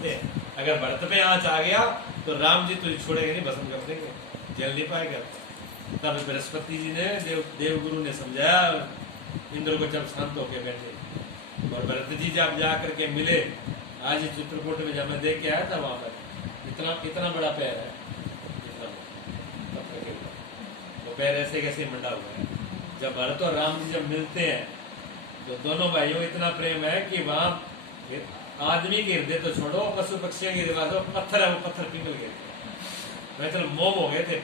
करते हैं। अगर भरत में आँच आ गया तो राम जी तुझे छोड़ेंगे नहीं, भस्म कर देंगे, जल नहीं पाएगा। तब बृहस्पति जी ने देवगुरु ने समझाया इंद्र को, जब शांत होके बैठे। और भरत जी जब जा करके मिले, आज चित्रकूट में जब मैं देख के आया था, वहां पर इतना बड़ा पैर है, वो पैर ऐसे कैसे मंडा हुआ है। जब भरत और राम जी जब मिलते हैं तो दोनों भाइयों इतना प्रेम है कि वहां आदमी के हृदय तो छोड़ो, पशु पक्षियों के हृदय तो पत्थर है, वो पत्थर पिघल गए, मतलब मोम हो गए थे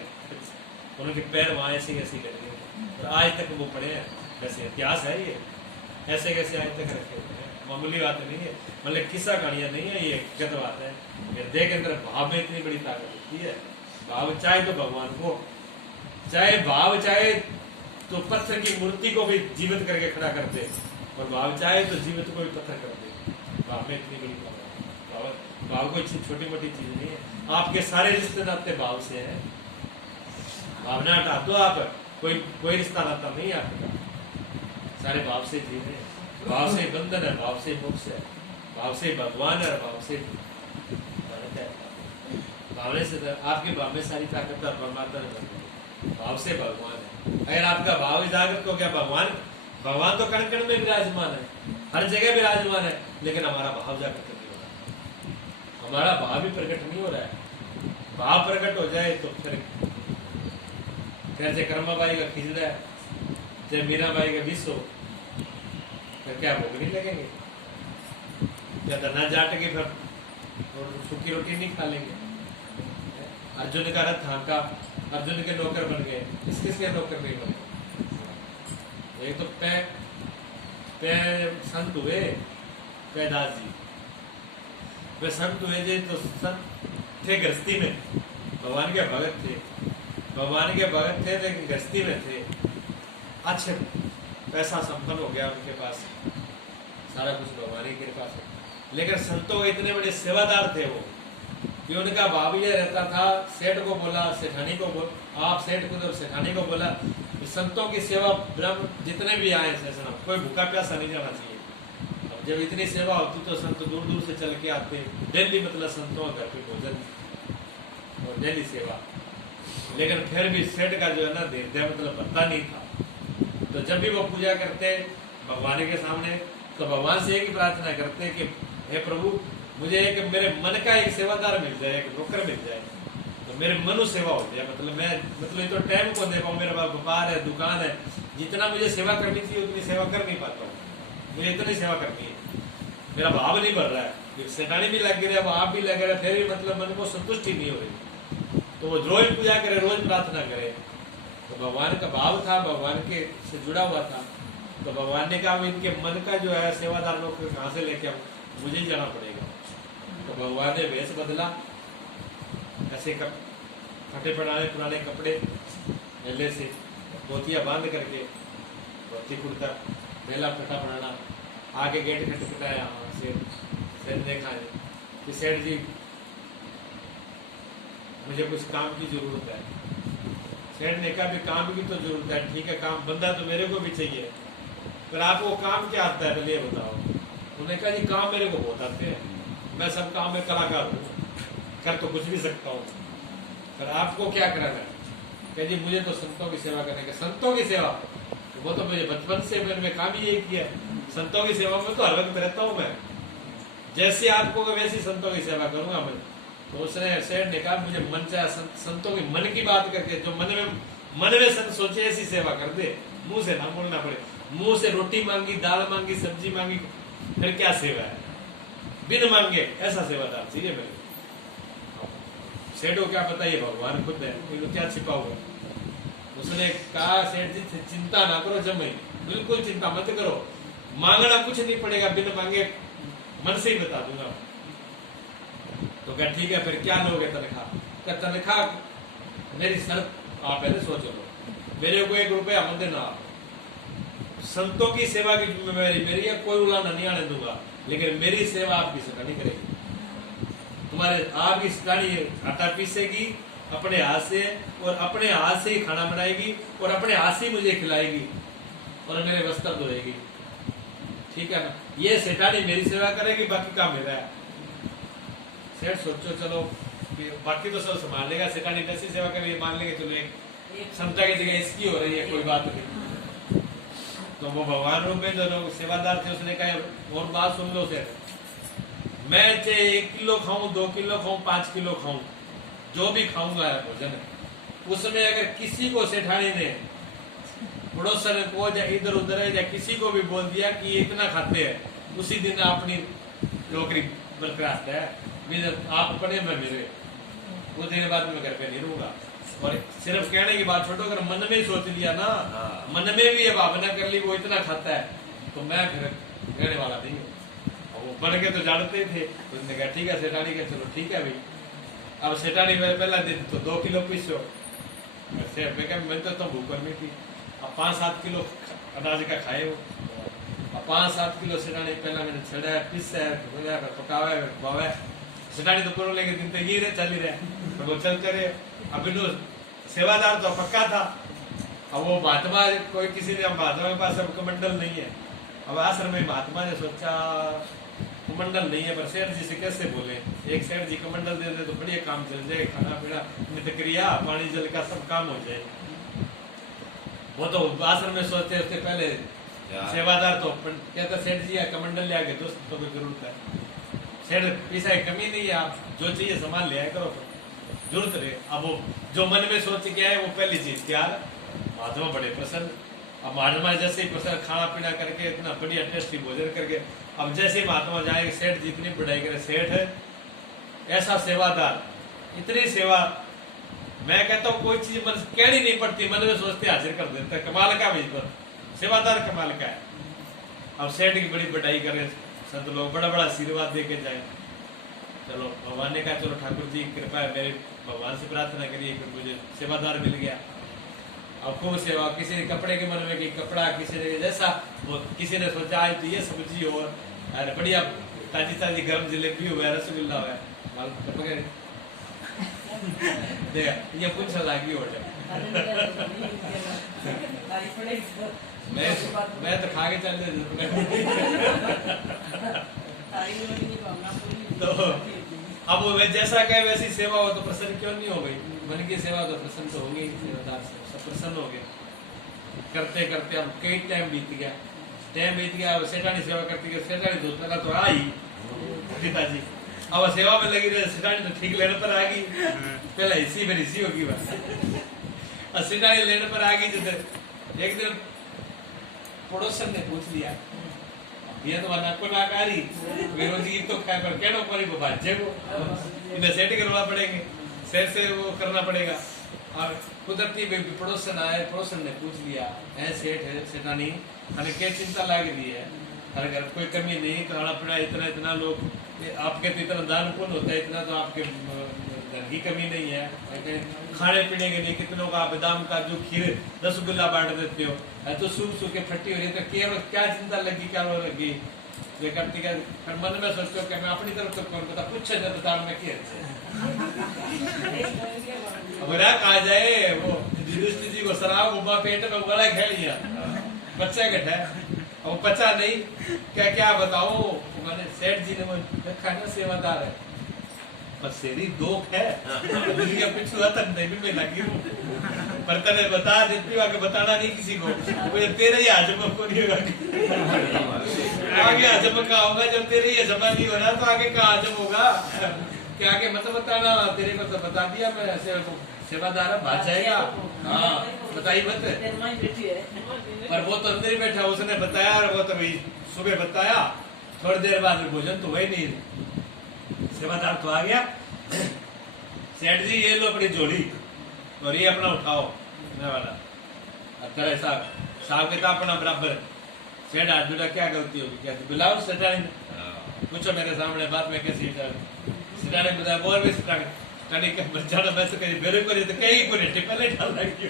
उनके पैर, वहां ऐसे कैसे कर गए। और आज तक वो पड़े हैं, वैसे इतिहास है ये, ऐसे कैसे आज तक रखे हुए हैं, मामूली बात नहीं है, मतलब किस्सा कहानियां नहीं है, ये गद बात है। हृदय के अंदर भाव में इतनी बड़ी ताकत होती है। भाव चाहे तो भगवान को, चाहे भाव चाहे तो पत्थर की मूर्ति को भी जीवित करके खड़ा कर दे, और भाव चाहे तो जीवित को भी पत्थर कर दे। भाव में इतनी बड़ी ताकत, भाव कोई छोटी मोटी चीज नहीं है। आपके सारे रिश्ते नाते भाव से हैं। भावना हटा दो आप, कोई रिश्ता नाता नहीं है आपका, सारे भाव से जी रहे हैं। भाव से बंधन है, भाव से मोक्ष है, भाव से भगवान है, भाव से भरत है। भावने से आपके भाव में सारी ताकत है, परमात्मा ने भाव से भगवान है। अगर आपका भाव जागृत हो गया, भगवान तो कण कण में विराजमान है, हर जगह विराजमान है, लेकिन हमारा भाव जागृत नहीं हो रहा, हमारा भाव भी प्रकट नहीं हो रहा है। भाव प्रकट हो जाए तो फिर कर्माबाई का खिजड़ा है, चाहे मीराबाई का विष हो, फिर क्या भोग नहीं लगेंगे, क्या धरना जाट के फिर सूखी रोटी नहीं खा लेंगे। अर्जुन का रथ हाँका, अर्जुन के नौकर बन गए, किसके नौकर नहीं बने। एक तो संत हुए पैदास जी, वे संत हुए थे तो संत थे गृहस्थी में, भगवान के भगत थे, भगवान के भगत थे लेकिन गृहस्थी में थे। अच्छे पैसा संपन्न हो गया उनके पास, सारा कुछ भगवान की कृपा से, लेकिन संतों के इतने बड़े सेवादार थे वो कि उनका भाव ये रहता था, सेठ को बोला, सेठानी को बोल, आप सेठ को तो सेठानी को बोला, संतों की सेवा ब्रह्म जितने भी आए सेशन, कोई भूखा प्यासा नहीं जाना चाहिए। अब जब इतनी सेवा होती तो संत दूर दूर से चल के आते, डेली मतलब संतों घर पे भोजन और डेली सेवा, लेकिन फिर भी सेठ का जो है ना हृदय मतलब बनता नहीं था। तो जब भी वो पूजा करते भगवान के सामने, तो भगवान से एक ही प्रार्थना करते कि हे प्रभु, मुझे एक मेरे मन का एक सेवादार मिल जाए, एक नौकर मिल जाए, तो मेरे मनु सेवा हो जाए, मतलब ये तो टाइम को दे पाऊँ, मेरा व्यापार है, दुकान है, जितना मुझे सेवा करनी चाहिए उतनी सेवा कर नहीं पाता हूँ, मुझे इतनी सेवा करनी है, मेरा भाव नहीं बढ़ रहा है, सेठानी भी लग रहा है, आप भी लग रहे हैं, फिर भी मतलब मन को संतुष्टि नहीं हो रही। तो वो रोज पूजा करे, रोज प्रार्थना करे, तो भगवान का भाव था, भगवान के से जुड़ा हुआ था। तो भगवान ने कहा इनके मन का जो है सेवादार लोग कहाँ से लेके आऊं, मुझे ही जाना पड़ेगा। तो भगवान ने वेश बदला, ऐसे फटे पुराने कपड़े मेले से धोतिया बांध करके, धोती कुर्ता मेला फटा पड़ाना, आगे गेट खटखटाया, वहां से सेठ देखा कि सेठ जी मुझे कुछ काम की जरूरत है। सेठ ने कहा भी काम की तो जरूरत है, ठीक है, काम बंदा तो मेरे को भी चाहिए, पर आपको काम क्या आता है पहले ये बताओ। उन्होंने कहा जी काम मेरे को बहुत आते हैं, मैं सब काम में कलाकार हूँ, कर तो कुछ भी सकता हूँ, पर आपको क्या कराना है। कह जी मुझे तो संतों की सेवा करने का। संतों की सेवा तो वो तो मुझे बचपन से मैंने काम ही यही किया, संतों की सेवा में तो हर वक्त रहता हूँ मैं, जैसे आपको वैसी संतों की सेवा करूंगा मैं। तो उसने सेठ ने कहा मुझे मन चाहे संतों की मन की बात करके, जो मन में संत सोचे ऐसी सेवा कर दे, मुंह से ना बोलना पड़े। मुंह से रोटी मांगी, दाल मांगी, सब्जी मांगी, फिर क्या सेवा है, बिन मांगे ऐसा सेवादार चाहिए मेरे। सेठ को क्या पता ये भगवान खुद है, इनको क्या छिपा हुआ। उसने कहा सेठ जी चिंता ना करो जमाई, बिल्कुल चिंता मत करो, मांगना कुछ नहीं पड़ेगा, बिन मांगे मन से ही बता दूंगा। तो क्या ठीक है, फिर क्या लोगे तनख्वाह? क्या तनख्वाह मेरी शर्त आप पहले सोच लो, मेरे को 1 रुपया मत देना, संतों की सेवा की जिम्मेवारी मेरी है, कोई उलाना नहीं आने दूंगा, लेकिन मेरी सेवा आपकी सेठानी करेगी। तुम्हारे आपकी सेठानी आटा पीसेगी अपने हाथ से, और अपने हाथ से ही खाना बनाएगी, और अपने हाथ से ही मुझे खिलाएगी, और मेरे वस्त्र धोएगी, ठीक है ना। ये सेठानी मेरी सेवा करेगी, बाकी काम मेरा है। सेठ सोचो चलो कि बाकी तो सब संभाल लेगा, सेठानी कैसी सेवा करेगी, मान लेंगे चलो एक क्षमता की जगह इसकी हो रही है, कोई बात नहीं। तो वो भगवान रूप में जो लोग सेवादार थे उसने कहा और बात सुन लो सेठ, मैं चाहे 1 किलो खाऊं, 2 किलो खाऊं, 5 किलो खाऊं, जो भी खाऊंगा भोजन, उसमें अगर किसी को सेठानी ने पड़ोसन को या इधर उधर है या किसी को भी बोल दिया कि ये इतना खाते हैं, उसी दिन अपनी नौकरी बरकरार है, आप पढ़े मैं मेरे, उस दिन बाद में घर पे नहीं रहूंगा। और सिर्फ कहने की बात छोड़ो, अगर मन में ही सोच लिया ना, मन में भी ये भावना कर ली वो इतना खाता है, तो मैं फिर रहने वाला नहीं हूँ। वो बन के तो जानते थे, तो उसने कहा ठीक है सेठानी का, चलो ठीक है भाई। अब सेठानी में पहला दिन तो 2 किलो पीसो, मैं तो भूख नहीं थी। अब 5-7 किलो अनाज का खाए वो, अब 5-7 किलो सेठानी पहला मैंने छड़ा पीसा पकावा खुआवा। सेठानी तो पूरा लेके दिन तक ही रहे, चल ही रहे, तो वो चलते रहे। अब इन्हों सेवादार तो पक्का था, अब वो महात्मा कोई किसी ने, महात्मा के पास अब कमंडल नहीं है। अब आश्रम में महात्मा ने सोचा कमंडल नहीं है, पर सेठ जी से कैसे बोले, एक सेठ जी कमंडल दे दे तो बढ़िया काम चल जाए, खाना पीना नित्य क्रिया पानी जल का सब काम हो जाए। वो तो आश्रम में सोचते उसके पहले सेवादार तो कहता सेठ जी कमंडल ले आगे दोस्तों को जरूरत है, सेठ पैसा की कमी नहीं है, आप जो चाहिए सामान ले आया करो, जरूरत रहे। अब वो जो मन में सोच के आए वो पहली चीज तैयार, महात्मा बड़े प्रसन्न। अब महात्मा जैसे ही प्रसन्न खाना पीना करके इतना बढ़िया टेस्टी भोजन करके, अब जैसे महात्मा जाएंगे सेठ जी इतनी बढ़ाई करे, सेठ ऐसा सेवादार, इतनी सेवा, मैं कहता हूँ कोई चीज मन कहनी नहीं पड़ती, मन में सोचते हाजिर कर देता है, कमाल का भाई पर सेवादार कमाल का है। अब सेठ की बड़ी बढ़ाई करे संत लोग, बड़ा बड़ा आशीर्वाद दे के जाए। चलो भगवान ने कहा चलो ठाकुर जी कृपा है, मेरे भगवान से प्रार्थना करिए कि मुझे सेवादार मिल गया। अब खूब सेवा, किसी ने कपड़े के मन में कि कपड़ा, किसी ने जैसा, वो किसी ने सोचा आज तो ये सब्जी हो, अरे बढ़िया ताजी ताजी गर्म जलेबी हुआ, रसगुल्ला हुआ, ये पूछा लागी हो जाए। मैं तो खा के चल तो अब वो जैसा कहे वैसी सेवा हो तो प्रसन्न क्यों नहीं हो गई, मन की सेवा तो प्रसन्न तो होंगे, सेवादार से सब प्रसन्न हो गए। करते करते अब कई टाइम बीत गया, सेठानी सेवा करती गई, सेठानी तो पहला तो आई पिताजी, अब सेवा में लगी रहे, सेठानी तो ठीक लेने पर आ गई, पहला इसी फिर इसी होगी बस। और सेठानी लेने पर आ गई, जिधर एक दिन पड़ोसन ने पूछ लिया, ये तो नाको नाकारी बेरोजगी तो खाए पर कहना पड़ी वो भाज्य को इन्हें सेट करना पड़ेंगे, सेट से वो करना पड़ेगा। और कुदरती पड़ोसन आए, पड़ोसन ने पूछ लिया, है सेठ है सेठानी, हमें क्या चिंता लग रही है, हर घर कोई कमी नहीं, खाना पीना इतना इतना लोग आपके तो इतना दान पुण्य होता है, इतना तो आपके धन की कमी नहीं है, खाने पीने के लिए कितनों का बादाम काजू खीर रसगुल्ला बांट देते हो, तो सूख सूख के फटी हो रही है, तो केवल क्या चिंता लगी, क्या लगी ये करती है। मन में सोचते हो कि मैं अपनी तरफ तो कौन पता पूछे जब दाम में किया कहा जाए, वो युधिष्ठिर जी को शराब उबा पेट में बड़ा खेल लिया, बच्चा घटा वो पचा नहीं, क्या क्या बताओ, मैंने सेठ जी ने वो देखा ना सेवादार है, पर सेरी दोख है, दुनिया पिछू तक नहीं भी लगी हूँ, पर तने बता देती हूँ, बताना नहीं किसी को, मुझे तेरे ही हजम को नहीं होगा, आगे हजम का होगा, जब तेरे ही हजम नहीं हो रहा तो आगे का हजम होगा, क्या आगे मत बताना, तेरे को तो बता दिया मैं, ऐसे सेवादार भाग जाएगा, हाँ बताई मत, पर वो तो अंदर ही बैठा, उसने बताया, और वो तो भाई सुबह बताया, थोड़ी देर बाद भोजन तो वही नहीं, सेवादार तो आ गया, सेठ जी ये लो अपनी झोली और ये अपना उठाओ मैं वाला, अच्छा साहब के अपना बराबर, सेठ आज बेटा क्या गलती होगी, क्या बुलाओ सेठानी, पूछो मेरे सामने बात में कैसी सेठानी बताया, बोल भी सेठानी के बच्चा बस करी मेरे को तो कहीं को नहीं पहले डाल लगी,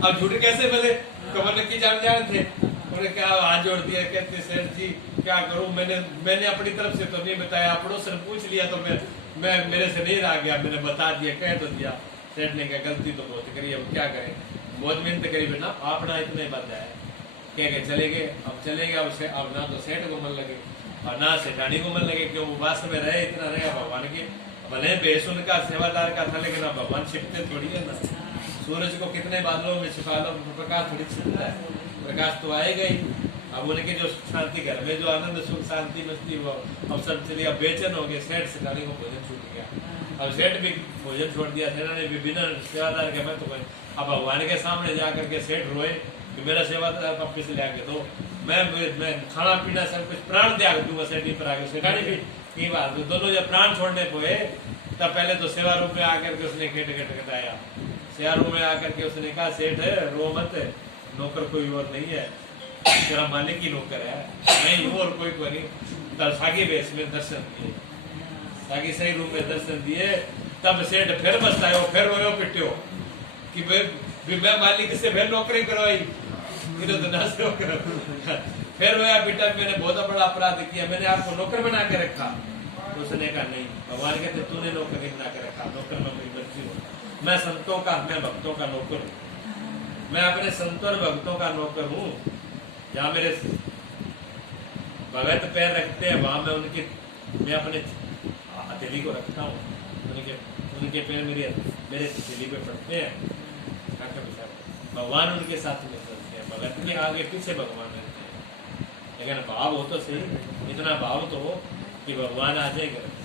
अब झूठ कैसे बोले, कमर की जान थे, उन्होंने क्या हाथ जोड़ दिया, कहते सेठ जी क्या करूं, मैंने अपनी तरफ से तो नहीं बताया, पड़ोसन पूछ लिया तो मैं मेरे से नहीं रह गया, मैंने बता दिया, कह तो दिया। सेठ ने क्या गलती तो बहुत करी, अब क्या करें, बहुत मेहनत करी ना, अपना इतना ही बात है, कह के चले गए, अब ना तो सेठ को मन लगे, और ना सेठानी को मन लगे क्यों उपास में रहे, इतना रहेगा भगवान के भले बेस उनका सेवादार का था, लेकिन अब भगवान छिपते थोड़ी है ना। सूरज को कितने बादलों में छिपा लो, प्रकाश थोड़ी छिपता है, प्रकाश तो आएगा ही। अब उनके जो शांति घर में जो आनंद सुख शांति मस्ती वो अब सब चलिए, अब बेचैन हो गए। सेठ सेठानी को भोजन छूट गया, अब सेठ भी भोजन छोड़ दिया, सेठानी भी बिना सेवादार के मैं तो कोई। अब भगवान के सामने जाकर के सेठ रोए कि मेरा सेवादार वापिस ले आके दो, मैं खाना पीना सब कुछ प्राण त्याग दूंगा सेठी पर आगे। सेठानी भी की बात, दोनों जब प्राण छोड़ने पे तब पहले तो सेवा रूप में आकर के उसने खेट खेट खटाया। सेवा रूप में आकर के उसने कहा सेठ रो मत, नौकर कोई और नहीं है, तेरा मालिक ही नौकर है, नहीं हूँ और कोई नहीं। तब सागी वेश में दर्शन दिए, सागी सही रूप में दर्शन दिए। तब सेठ फिर बचतायो, फिर रोयो पिट्यो कि मैं मालिक से फिर नौकरी करवाई, फिर रोया बेटा मैंने बहुत बड़ा अपराध किया, मैंने आपको नौकर बना के रखा। तो उसने कहा नहीं, भगवान कहते तूने नौकर नहीं बना के रखा, नौकर में मेरी बच्ची हूँ, मैं संतों का, मैं भक्तों का नौकर हूँ, मैं अपने संतों और भक्तों का नौकर हूँ। जहाँ मेरे भगत पैर रखते हैं वहां मैं उनके, मैं अपने हथेली को रखता हूँ, उनके पैर मेरे हथेली पे पड़ते हैं। भगवान उनके साथ में चलते हैं, भगत के आगे पीछे भगवान रहते हैं। लेकिन भाव हो तो सही, इतना भाव तो हो कि भगवान आ जाए घर में।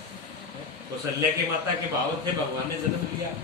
कौशल्या की माता के भाव थे, भगवान ने जन्म लिया।